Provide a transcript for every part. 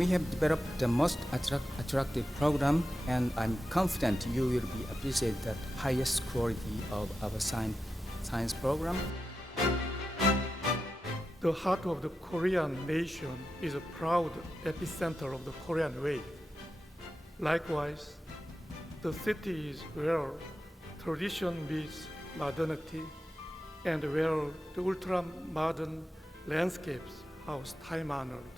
We have developed the most attractive program, and I'm confident you will be appreciate the highest quality of our science program. The heart of the Korean nation is a proud epicenter of the Korean way. Likewise, the city is where tradition meets modernity and where the ultra-modern landscapes house time-honored.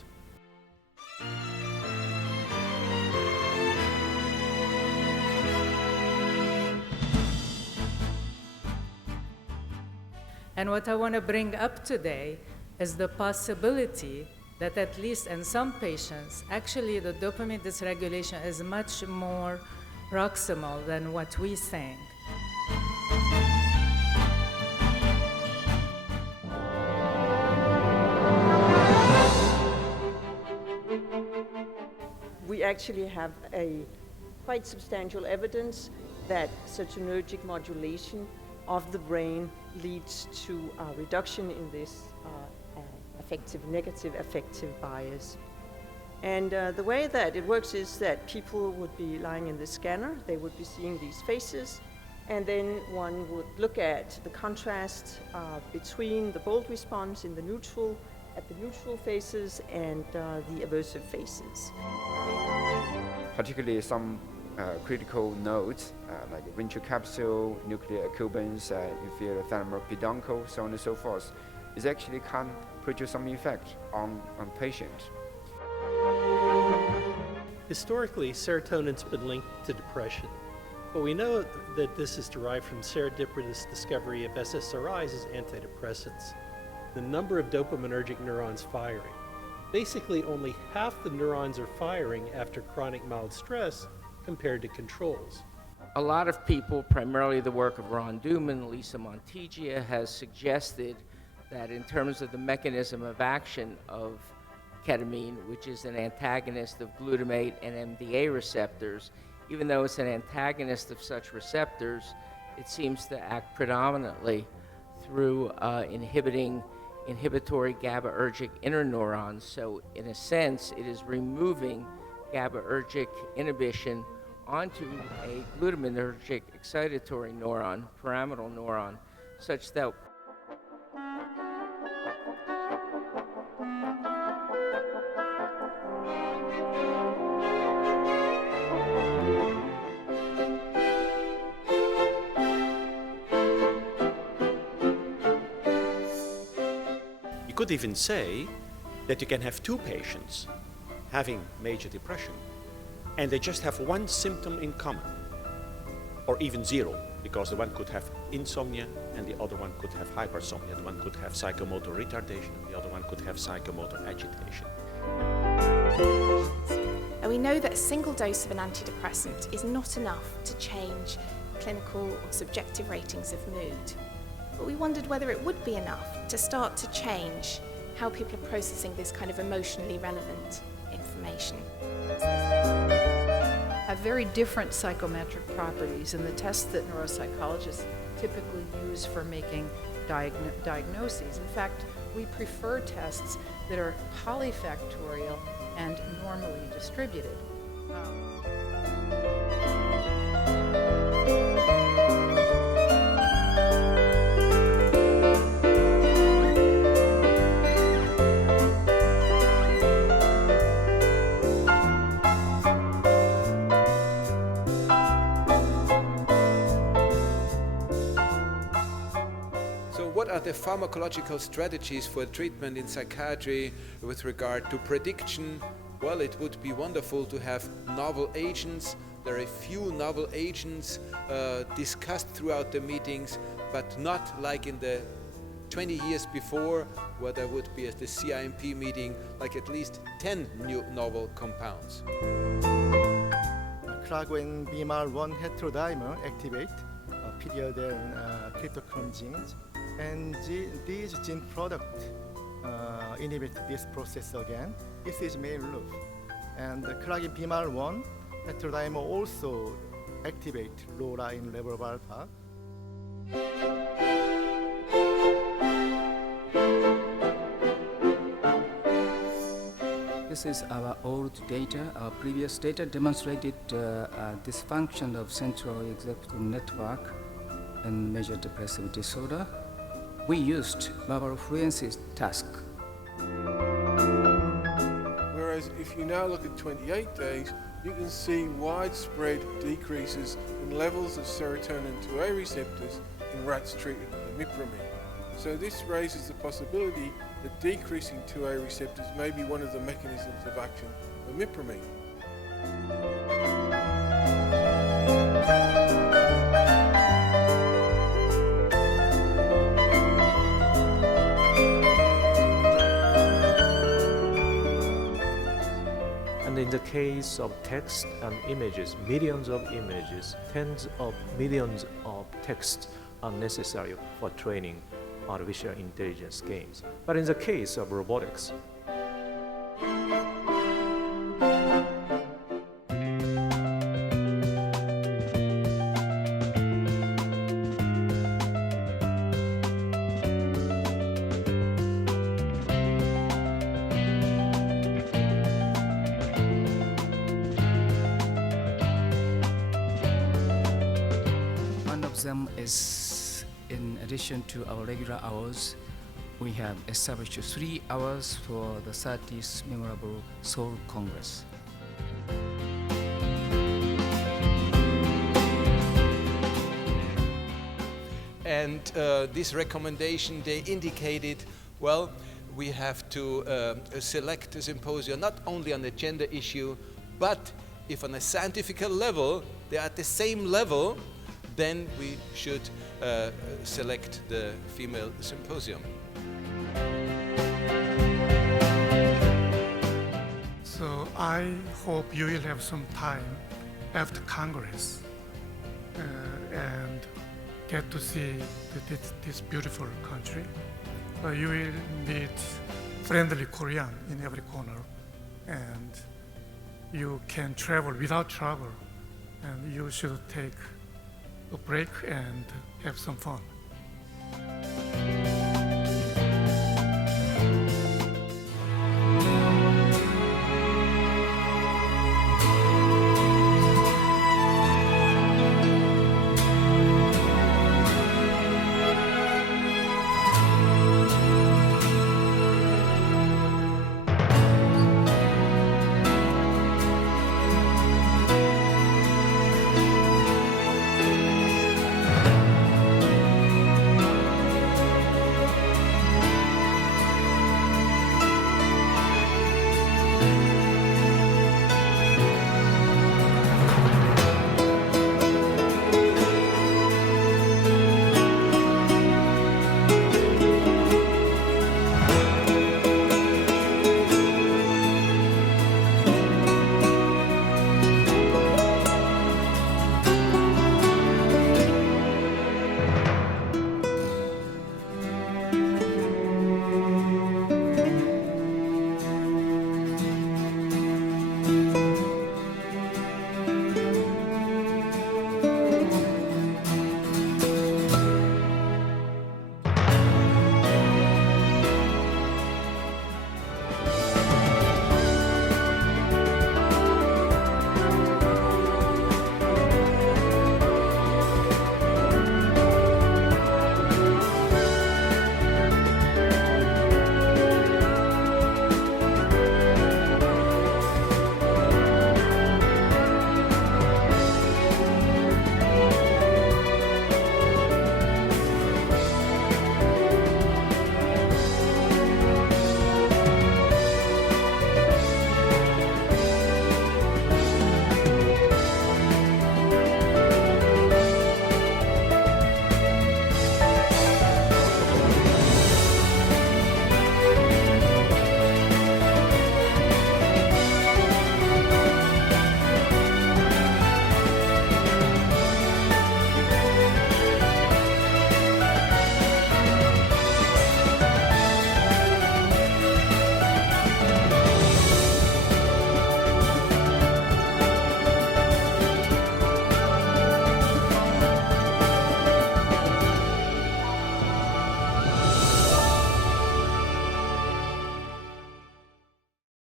And what I want to bring up today is the possibility that at least in some patients, actually the dopamine dysregulation is much more proximal than what we think. We actually have a quite substantial evidence that serotonergic modulation of the brain leads to a reduction in this negative affective bias. And the way that it works is that people would be lying in the scanner, they would be seeing these faces, and then one would look at the contrast between the bold response in the neutral, at the neutral faces and the aversive faces. Particularly some critical nodes like ventral capsule, nuclear accumbens, inferior thalamus peduncle, so on and so forth, is actually can produce some effect on patients. Historically, serotonin's been linked to depression, but we know that this is derived from serendipitous discovery of SSRIs as antidepressants. The number of dopaminergic neurons firing. Basically, only half the neurons are firing after chronic mild stress compared to controls. A lot of people, primarily the work of Ron Duman, Lisa Montigia, has suggested that in terms of the mechanism of action of ketamine, which is an antagonist of glutamate and MDA receptors, even though it's an antagonist of such receptors, it seems to act predominantly through inhibitory GABAergic interneurons. So in a sense, it is removing GABAergic inhibition onto a glutaminergic excitatory neuron, pyramidal neuron, such that you could even say that you can have two patients having major depression and they just have one symptom in common, or even zero, because the one could have insomnia and the other one could have hypersomnia, the one could have psychomotor retardation and the other one could have psychomotor agitation. And we know that a single dose of an antidepressant is not enough to change clinical or subjective ratings of mood. But we wondered whether it would be enough to start to change how people are processing this kind of emotionally relevant information. Have very different psychometric properties, and the tests that neuropsychologists typically use for making diagnoses. In fact, we prefer tests that are polyfactorial and normally distributed. What are the pharmacological strategies for treatment in psychiatry with regard to prediction? Well, it would be wonderful to have novel agents. There are a few novel agents discussed throughout the meetings, but not like in the 20 years before, where there would be at the CINP meeting like at least 10 new novel compounds. Claguen BMR1 heterodimer activate period and cryptochrome genes. And these gene products inhibit this process again. This is main loop. And the Claguen BMR1 heterodimer also activate LoRa in level of alpha. This is our old data. Our previous data demonstrated dysfunction of central executive network and major depressive disorder. We used verbal fluency task. Whereas if you now look at 28 days, you can see widespread decreases in levels of serotonin 2A receptors in rats treated with imipramine. So this raises the possibility that decreasing 2A receptors may be one of the mechanisms of action of imipramine. And in the case of text and images, millions of images, tens of millions of texts are necessary for training artificial intelligence games. But in the case of robotics, One of them is, in addition to our regular hours, we have established 3 hours for the 30th memorable Seoul Congress. And this recommendation, they indicated, well, we have to select a symposium not only on the gender issue, but if on a scientific level they are at the same level, then we should select the female symposium. So I hope you will have some time after Congress and get to see this beautiful country. You will meet friendly Korean in every corner, and you can travel without trouble, and you should take a break and have some fun.